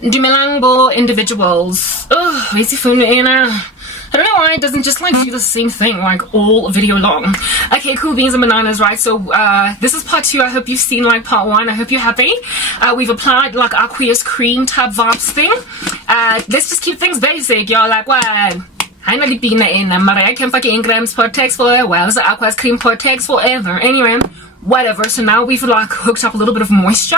Dumelang bo individuals. Oh, where's your phone, Anna? I don't know why it doesn't just like do the same thing like all video long. Okay, cool beans and bananas, right? So this is part 2. I hope you've seen like part 1. I hope you're happy. We've applied like aqueous cream type vibes thing. Let's just keep things basic, y'all. Like what? I know the pina in I can fucking grams per text for a while. The aqueous cream per text forever. Anyway, whatever. So now we've like hooked up a little bit of moisture,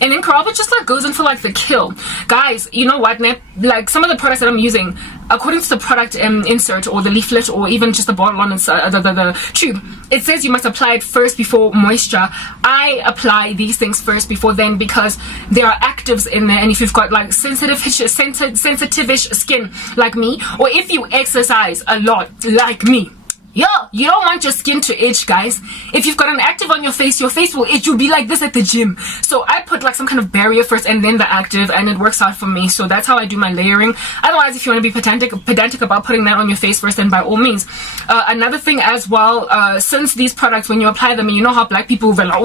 and then Caraba just like goes in for like the kill. Guys, you know what, like some of the products that I'm using, according to the product insert or the leaflet or even just the bottle on the tube, it says you must apply it first before moisture. I apply these things first before then because there are actives in there, and if you've got like sensitive-ish skin like me, or if you exercise a lot like me, yo, you don't want your skin to itch, guys. If you've got an active on your face will itch. You'll be like this at the gym. So I put like some kind of barrier first and then the active, and it works out for me. So that's how I do my layering. Otherwise, if you want to be pedantic about putting that on your face first, then by all means. Another thing as well, since these products, when you apply them, and you know how black people yeah,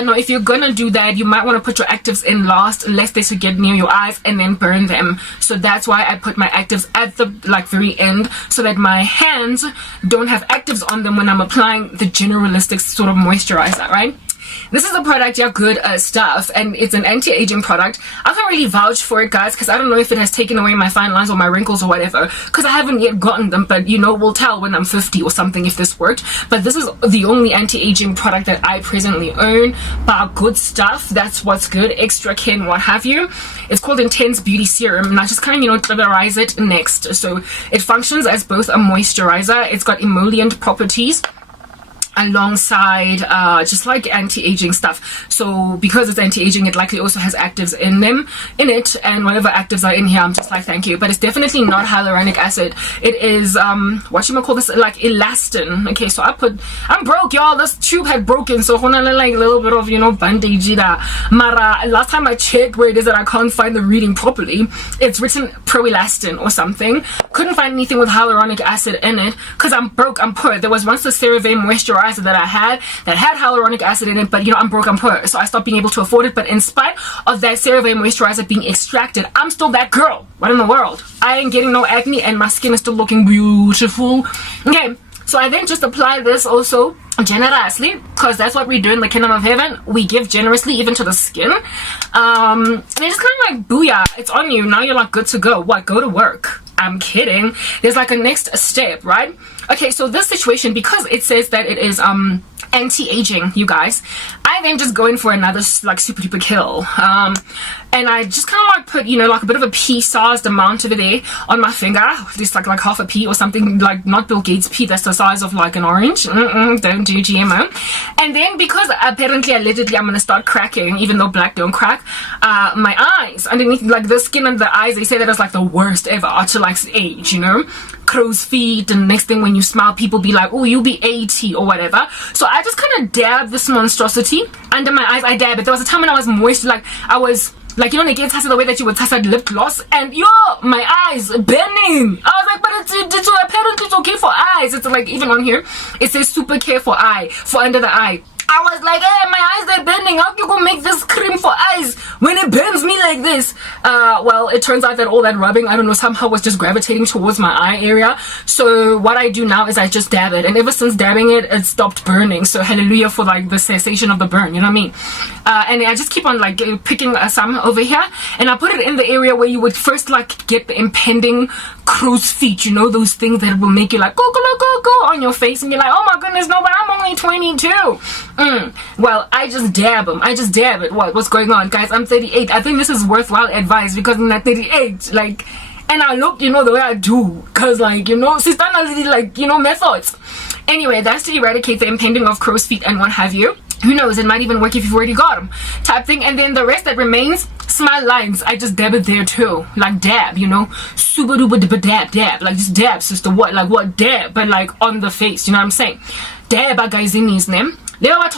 no, if you're gonna do that, you might want to put your actives in last, lest they should get near your eyes and then burn them. So that's why I put my actives at the like very end, so that my hands don't have actives on them when I'm applying the generalistic sort of moisturizer, right? This is a product, yeah, good stuff, and it's an anti-aging product. I can't really vouch for it, guys, because I don't know if it has taken away my fine lines or my wrinkles or whatever, because I haven't yet gotten them, but you know, we'll tell when I'm 50 or something if this worked. But this is the only anti-aging product that I presently own. But good stuff, that's what's good, extra kin, what have you. It's called Intense Beauty Serum, and I just kind of, you know, clearize it next. So it functions as both a moisturizer, it's got emollient properties, alongside just like anti-aging stuff. So because it's anti-aging, it likely also has actives in it, and whatever actives are in here, I'm just like, thank you. But it's definitely not hyaluronic acid. It is what you might call this, like elastin. Okay, so I'm broke, y'all. This tube had broken, so like a little bit of, you know, bandage mara. Last time I checked where it is that I can't find the reading properly, it's written proelastin or something. Couldn't find anything with hyaluronic acid in it because I'm broke, I'm poor. There was once the CeraVe moisturizer that I had that had hyaluronic acid in it, but you know, I'm broke, I'm poor, so I stopped being able to afford it. But in spite of that CeraVe moisturizer being extracted, I'm still that girl. What in the world? I ain't getting no acne and my skin is still looking beautiful. Okay, so I then just apply this also generously, because that's what we do in the kingdom of heaven. We give generously even to the skin, and it's just kind of like booyah, it's on you. Now you're like good to go. What? Go to work. I'm kidding. There's like a next step, right? Okay, so this situation, because it says that it is anti-aging, you guys, I then just go in for another like super duper kill, and I just kind of like put, you know, like a bit of a pea-sized amount over there on my finger, just like half a pea or something, like not Bill Gates pea, that's the size of like an orange. Don't do GMO. And then because apparently allegedly I'm gonna start cracking, even though black don't crack, my eyes underneath, like the skin under the eyes, they say that it's like the worst ever to like age, you know, crow's feet, and next thing when you smile, people be like, oh, you'll be 80 or whatever. So I just kind of dab this monstrosity under my eyes. I dab it. There was a time when I was moist, like I was like, you know, they get tested the way that you would test lip gloss, and yo, my eyes burning. I was like, but it's apparently it's okay for eyes. It's like, even on here it says super care for eye, for under the eye. I was like, hey, my eyes are bending. How can you go make this cream for eyes when it bends me like this? Well, it turns out that all that rubbing, I don't know, somehow was just gravitating towards my eye area. So what I do now is I just dab it, and ever since dabbing it, it stopped burning. So hallelujah for like the cessation of the burn, you know what I mean? And I just keep on like picking some over here, and I put it in the area where you would first like get the impending crow's feet, you know, those things that will make you like go on your face, and you're like, oh my goodness, no, but I'm only 22. Well, I just dab them. I just dab it. What's going on, guys? I'm 38. I think this is worthwhile advice because I'm not 38, like, and I look, you know, the way I do, because like, you know, sister really like, you know, methods. Anyway, that's to eradicate the impending of crow's feet and what have you. Who knows, it might even work if you've already got them, type thing. And then the rest that remains, smile lines, I just dab it there too, like dab, you know, super duper dab, like just dab, sister. What, like what dab, but like on the face, you know what I'm saying? Dab, guys, in his name. But like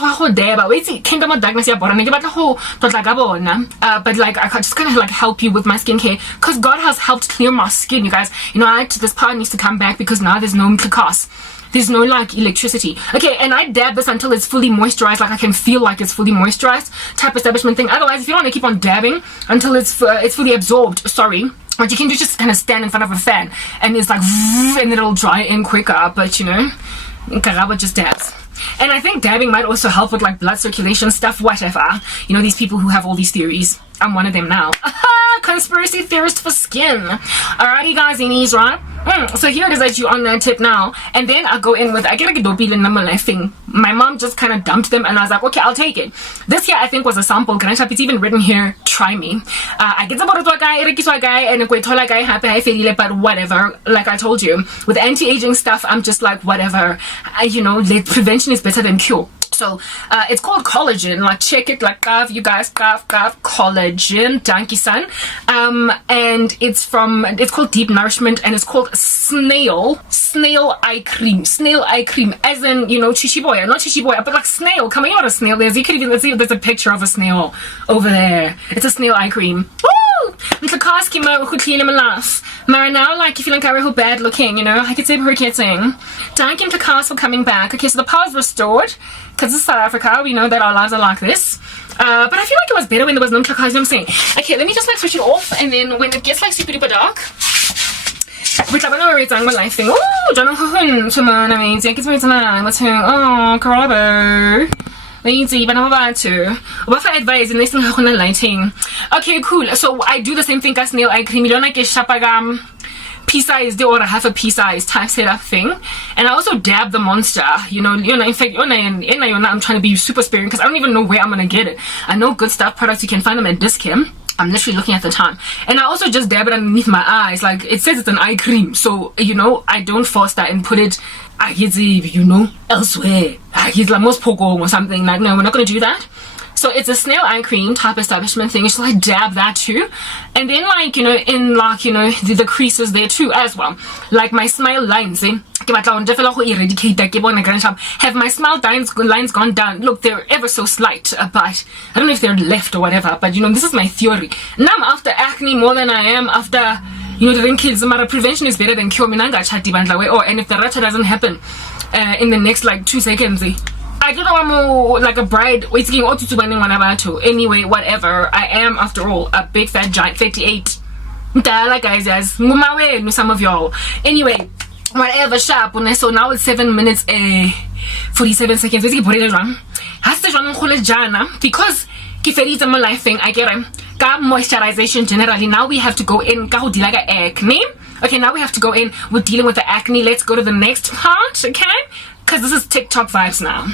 I just kind of like help you with my skincare, because God has helped clear my skin, you guys. You know, this part needs to come back because now there's no mklikas. there's no like electricity. Okay, and I dab this until it's fully moisturized, like I can feel like it's fully moisturized type establishment thing. Otherwise, if you don't want to keep on dabbing until it's fully absorbed, sorry, what you can do is just kind of stand in front of a fan and it's like and it'll dry in quicker. But you know, Karaba just dabs. And I think dabbing might also help with like blood circulation stuff, whatever. You know, these people who have all these theories. I'm one of them now. Conspiracy theorist for skin. Alrighty guys, Enies, right? So here it is that you on that tip now. And then I'll go in with, I get like a dope number life thing. My mom just kind of dumped them and I was like, okay, I'll take it. This here I think was a sample. It's even written here, try me. I get about a guy and a guy happy, but whatever. Like I told you, with anti-aging stuff, I'm just like, whatever. You know, prevention is better than cure. So it's called collagen. Like check it, like you guys collagen, donkey son. And it's called Deep Nourishment, and it's called snail eye cream, as in, you know, chichiboya, not chichiboya, but like snail. Coming out of snail, there's a picture of a snail over there. It's a snail eye cream. Woo! Little cast came out who clean him enough. Mara now, like, if you like how bad looking, you know, I could say her getting. Thank him to cast for coming back. Okay, so the power's restored. Because this is South Africa, we know that our lives are like this. But I feel like it was better when there was no clock, you know what I'm saying? Okay, let me just like switch it off, and then when it gets like super duper dark, which I don't know where it's on my life thing. Oh, don't know who I mean, it's very tonight. What's her? Oh, Carabo. Lazy, but I'm about to. What for advice in this lighting? Okay, cool. So I do the same thing as nail eye cream. You don't like a shapagam pea-sized or half a pea-sized type setup thing, and I also dab the monster, you know, in fact, I'm trying to be super sparing because I don't even know where I'm gonna get it. I know good stuff products, you can find them at Discam. I'm literally looking at the time, and I also just dab it underneath my eyes. Like it says it's an eye cream, so you know, I don't force that and put it, you know, elsewhere. He's like most pogo or something. Like no, we're not gonna do that. So it's a snail eye cream type establishment thing. So I dab that too. And then like, you know, in like, you know, the creases there too as well. Like my smile lines, have my smile lines gone down? Look, they're ever so slight, but I don't know if they're left or whatever, but you know, this is my theory. Now I'm after acne more than I am after, you know, the wrinkles. Prevention is better than cure. And if the rata doesn't happen in the next like 2 seconds, I don't know, I'm like a bride waiting all to anyway, whatever. I am, after all, a big fat giant 38. Guys, as some of y'all. Anyway, whatever, sharp. So now it's 7 minutes 47 seconds. Because my life thing, I get moisturization generally. Now we have to go in acne. Okay, now we have to go in with dealing with the acne. Let's go to the next part, okay? Because this is TikTok vibes now.